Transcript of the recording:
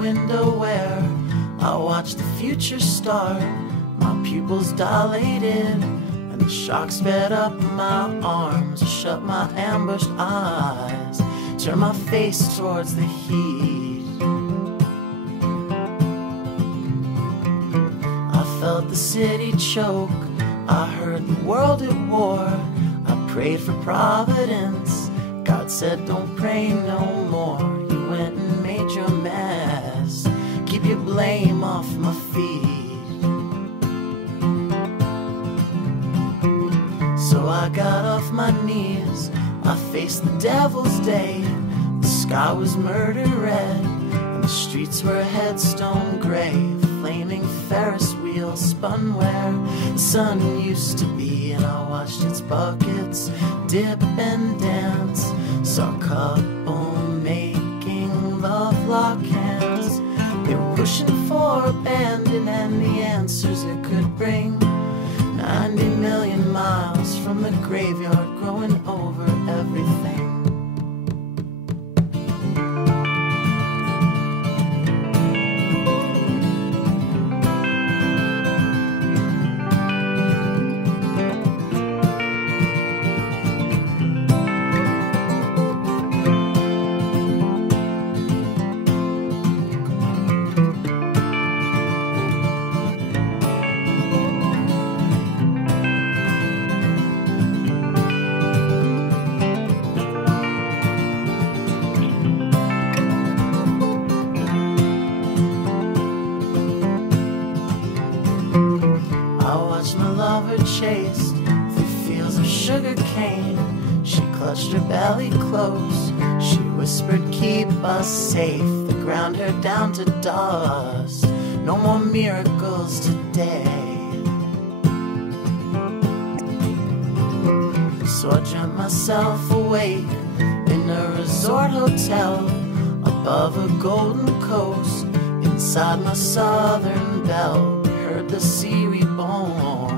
window where I watch the future start. My pupils dilated and the shock sped up my arms. I shut my ambushed eyes, turn my face towards the heat. I felt the city choke, I heard the world at war. I prayed for providence, God said don't pray no more. You went and made your mess, keep your blame off my feet. So I got off my knees, I faced the devil's day. The sky was murder red and the streets were headstone gray. Flaming Ferris wheel spun where the sun used to be, and I watched its buckets dip and dance. Saw a couple making love lock hands. They were pushing for abandon and the answers it could bring. 90 million miles from the graveyard, growing over everything. Chased through fields of sugar cane. She clutched her belly close, she whispered keep us safe. They ground her down to dust, no more miracles today. So I dreamt myself awake in a resort hotel above a golden coast. Inside my southern belle, heard the sea reborn.